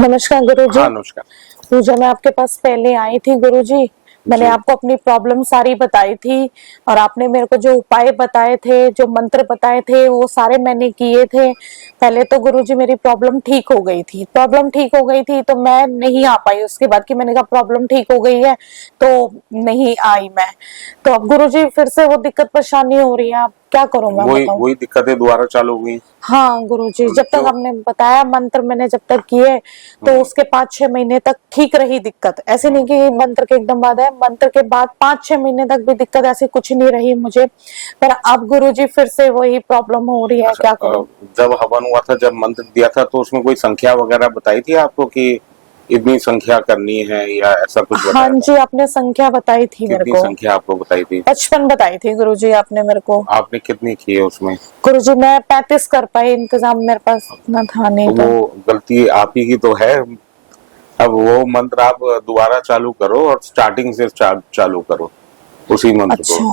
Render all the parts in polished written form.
नमस्कार गुरुजी। हाँ नमस्कार। पूजा मैं आपके पास पहले आई थी गुरुजी, मैंने आपको अपनी प्रॉब्लम सारी बताई थी और आपने मेरे को जो उपाय बताए थे, जो मंत्र बताए थे, वो सारे मैंने किए थे। पहले तो गुरुजी मेरी प्रॉब्लम ठीक हो गई थी, तो मैं नहीं आ पाई। उसके बाद कि मैंने कहा प्रॉब्लम ठीक हो गई है तो नहीं आई मैं। तो अब गुरुजी फिर से वो दिक्कत परेशानी हो रही है, अब क्या करूं मैं बताऊं? वही दिक्कतें दोबारा चालू हो गई। हाँ गुरुजी, जब तक आपने बताया मंत्र मैंने जब तक किए तो उसके 5-6 महीने तक ठीक रही दिक्कत। ऐसे नहीं कि मंत्र के एकदम बाद है, मंत्र के बाद 5-6 महीने तक भी दिक्कत ऐसी कुछ नहीं रही मुझे। पर अब गुरुजी फिर से वही प्रॉब्लम हो रही है। अच्छा, क्या करूं? जब हवन हुआ था, जब मंत्र दिया था, तो उसमें कोई संख्या वगैरह बताई थी आपको कि इतनी संख्या करनी है, या ऐसा कुछ हाँ बताया था? जी, आपने संख्या बताई थी मेरे कितनी को। संख्या आपको बताई थी? 55 बताई थी गुरुजी आपने मेरे को। आपने कितनी की है उसमें? गुरुजी मैं 35 कर पाई, इंतजाम मेरे पास इतना था नहीं। तो वो गलती आप ही की तो है। अब वो मंत्र आप दोबारा चालू करो और स्टार्टिंग से चालू करो उसी मंत्र को।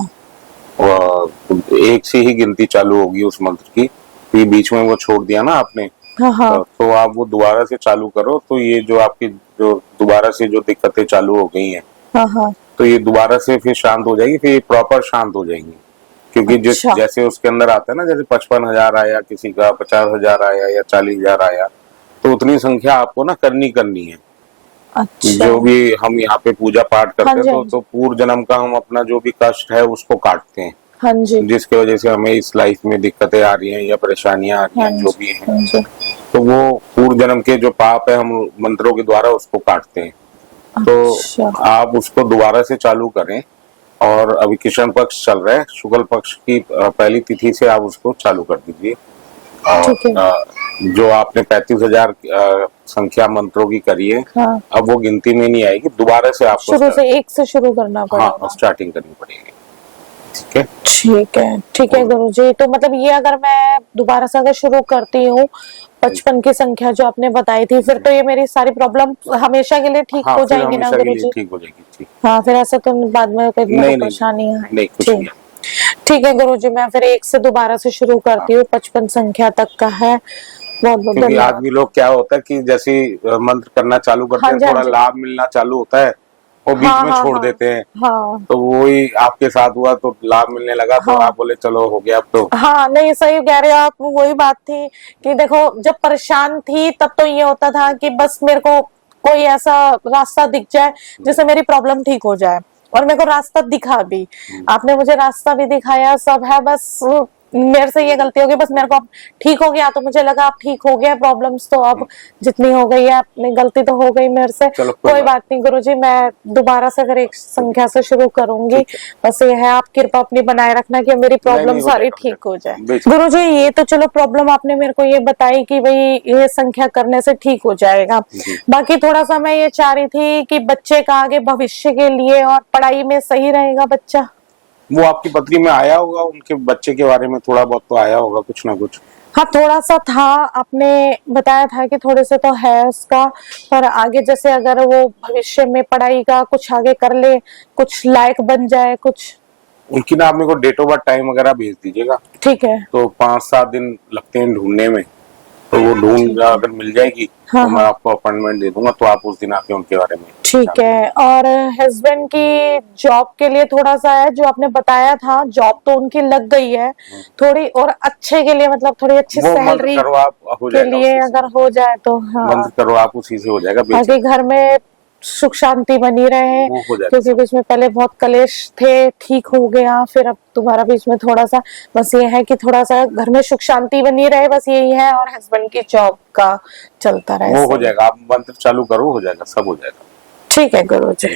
अच्छा। एक से ही गिनती चालू होगी उस मंत्र की। ये बीच में वो छोड़ दिया ना आपने, हाँ हाँ। तो आप वो दोबारा से चालू करो, तो ये जो आपकी जो दोबारा से जो दिक्कतें चालू हो गई हैं, हाँ हाँ। तो ये दोबारा से फिर शांत हो जाएगी, फिर ये प्रॉपर शांत हो जाएंगी। क्योंकि जिस अच्छा। जैसे उसके अंदर आता है ना, जैसे 55,000 आया, किसी का 50,000 आया या 40,000 आया, तो उतनी संख्या आपको ना करनी है। अच्छा। जो भी हम यहाँ पे पूजा पाठ करते हाँ हैं, जी, तो पूर्व जन्म का हम अपना जो भी कष्ट है उसको काटते हैं, हाँ जी, जिसकी वजह से हमें इस लाइफ में दिक्कतें आ रही हैं या परेशानियां आ रही हाँ हैं, जो जी, भी है, हाँ जी। तो वो पूर्व जन्म के जो पाप है हम मंत्रों के द्वारा उसको काटते हैं। तो अच्छा। आप उसको दोबारा से चालू करें। और अभी कृष्ण पक्ष चल रहा है, शुक्ल पक्ष की पहली तिथि से आप उसको चालू कर दीजिए। ठीक है। और जो आपने 35,000 संख्या मंत्रों की करी है, हाँ, अब वो गिनती में नहीं आएगी, दोबारा से आपको शुरू से एक से शुरू करना हाँ पड़ेगा। स्टार्टिंग करनी पड़ेगी। ठीक है, ठीक है गुरुजी। तो मतलब ये अगर मैं दोबारा से अगर शुरू करती हूँ 55 की संख्या जो आपने बताई थी, फिर तो ये मेरी सारी प्रॉब्लम हमेशा के लिए ठीक हाँ हो फिर जाएंगी ना हमेशा के लिए गुरुजी? ठीक हो जाएगी। ठीक, हाँ, फिर ऐसा तो बाद में कोई मेरे को नहीं नहीं परेशानी नहीं, है। नहीं कुछ नहीं। ठीक, ठीक है गुरुजी, मैं फिर एक से दोबारा से शुरू करती हूँ। 55 संख्या तक का है। बहुत बहुत क्योंकि धन्यवाद। आदमी लोग क्या होता है कि जैसे ही मंत्र करना चालू करते हाँ हैं, जी, हाँ थोड़ा जी। लाभ मिलना चालू होता है, वो बीच हाँ में हाँ छोड़ हाँ। देते हैं। हाँ तो वही आपके साथ हुआ, तो लाभ मिलने लगा, तो हाँ। आप बोले चलो हो गया अब तो। हाँ नहीं, सही कह रहे हो आप। वही बात थी कि देखो, जब परेशान थी तब तो ये होता था कि बस मेरे को कोई ऐसा रास्ता दिख जाए जिससे मेरी प्रॉब्लम ठीक हो जाए, और मेरे को रास्ता दिखा भी। आपने मुझे रास्ता भी दिखाया, सब है। बस मेरे से ये गलती हो गई, बस मेरे को अब ठीक हो गया तो मुझे लगा अब ठीक हो गया प्रॉब्लम्स, तो अब जितनी हो गई है, अपनी गलती तो हो गई मेरे से। चलो कोई बात नहीं गुरुजी, मैं दोबारा से फिर एक संख्या से शुरू करूंगी। ठीक है। बस ये है, आप कृपा अपनी बनाए रखना कि मेरी नहीं प्रॉब्लम नहीं, हो सारी जाएगा, ठीक हो जाए। बेशक। गुरुजी ये तो चलो प्रॉब्लम आपने मेरे को ये बताई कि भाई ये संख्या करने से ठीक हो जाएगा। जी। बाकी थोड़ा सा मैं ये चाह रही थी कि बच्चे का आगे भविष्य के लिए और पढ़ाई में सही रहेगा बच्चा। वो आपकी पत्री में आया होगा, उनके बच्चे के बारे में थोड़ा बहुत तो आया होगा, कुछ ना कुछ। हाँ थोड़ा सा था, आपने बताया था कि थोड़े से तो है उसका। पर आगे जैसे अगर वो भविष्य में पढ़ाई का कुछ आगे कर ले, कुछ लायक बन जाए कुछ। उनकी ना आप मेरे को डेट ऑफ बर्थ टाइम वगैरह भेज दीजिएगा। ठीक है। तो 5-7 दिन लगते हैं ढूंढने में, तो वो ठीक है। अगर मिल जाएगी हाँ तो मैं हाँ। आपको अपॉइंटमेंट दे दूंगा, तो आप उस दिन आके उनके बारे में ठीक है। और हस्बैंड की जॉब के लिए थोड़ा सा है, जो आपने बताया था, जॉब तो उनकी लग गई है, थोड़ी और अच्छे के लिए, मतलब थोड़ी अच्छी वो मंत्र सैलरी करो आप, हो के जाएगा लिए उसी से। अगर हो जाए तो। हाँ, मंत्र करो आप, उसी से हो जाएगा, बेचैन। ताकि घर में सुख शांति बनी रहे। वो हो जाएगा क्योंकि सब। बीच में पहले बहुत कलेश थे, ठीक हो गया, फिर अब दोबारा बीच में थोड़ा सा। बस ये है कि थोड़ा सा घर में सुख शांति बनी रहे, बस यही है। और हस्बैंड की जॉब का चलता रहे वो हो सही। जाएगा, आप मंत्र चालू करो, हो जाएगा, सब हो जाएगा। ठीक है गुरुजी।